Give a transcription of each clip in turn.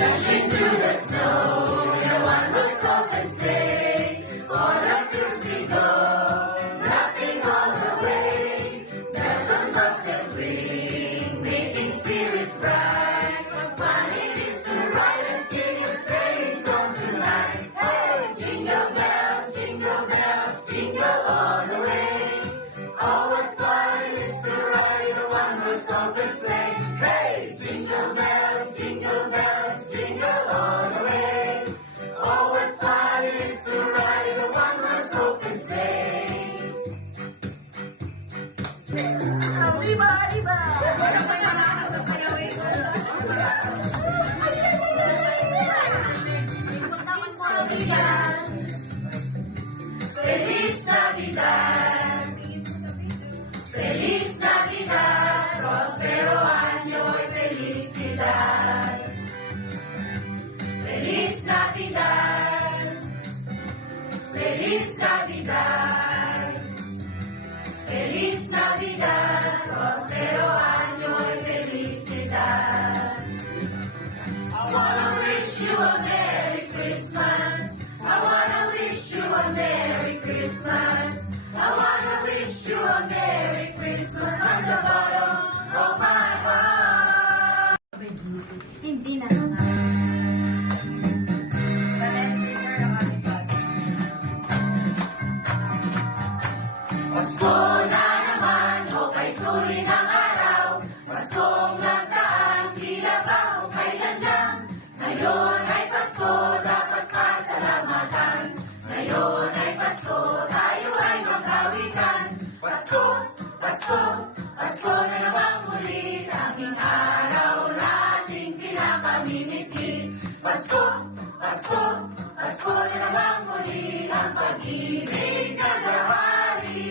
Dashing through the snow, the one looks up and stay. For the fields we go, laughing all the way. Bells on bobtails ring, making spirits bright. Fun it is to ride and sing a sleighing song tonight. Hey, jingle bells, jingle all the way. Oh, what fun it is to ride a one-horse open sleigh. Hey, jingle bells, jingle all the way. Oh, what fun it is to ride a one-horse open sleigh. Arriba, arriba! Feliz Navidad, Feliz Navidad, próspero año y felicidad. Feliz Navidad, Feliz Navidad, Feliz Navidad, próspero año y felicidad. I wanna wish you a Merry Christmas. I wanna wish you a Merry Christmas. I wanna wish you a Merry Christmas from the bottom of my heart. Hindi na. Pasko na naman, o kay tuloy ng araw. Paskong nagdaan, tila ba kung kailan lang. Ngayon ay Pasko, dapat pasalamatan. Ngayon ay Pasko, tayo ay magkawitan. Pasko, Pasko, Pasko na naman muli. Tanging araw nating pinakamimiti. Pasko, Pasko, Pasko na naman muli. Ang pag-ibig na gawari.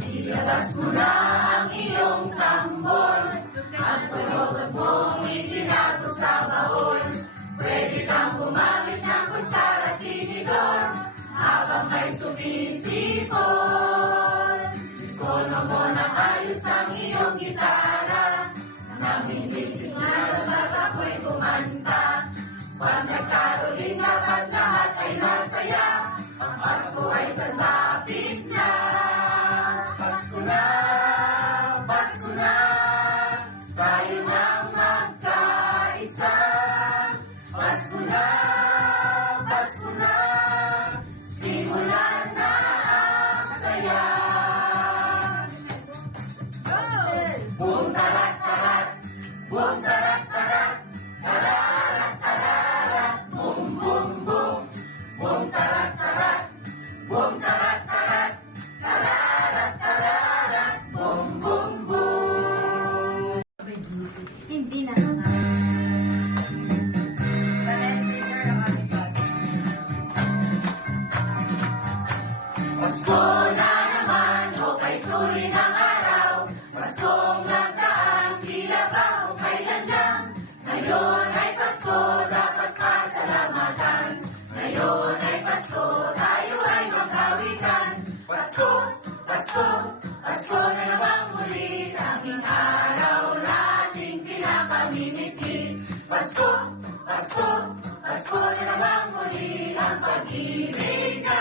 Ilabas mo na ang iyong tambol at tulog mong itinago sa bahon. Pwede kang gumamit ng kutsara at tinidor habang may sumisipon. Kono mo na ayos ang iyong gitara nang hindi signal at ako'y kumanta. Pag nagkaroling dapat lahat ay masaya. Ang Pasko ay sasapit na. Pasko na, Pasko na, tayo nang magkaisa. Pasko na, Pasko na, simulan na ang saya. Boom tarat tarat, boom tarat tarat, tararat tararat, boom boom boom, boom tarat tarat, boom tarat tarat, tararat tararat, boom boom boom. Hindi na. Pasko na naman, o kay tuloy ng araw. Paskong nagdaan, tila ba kung kailan lang. Pasko, Pasko na naman muli, tanging araw nating pinakamimiti. Pasko, Pasko, Pasko na naman muli, ang pag-ibig na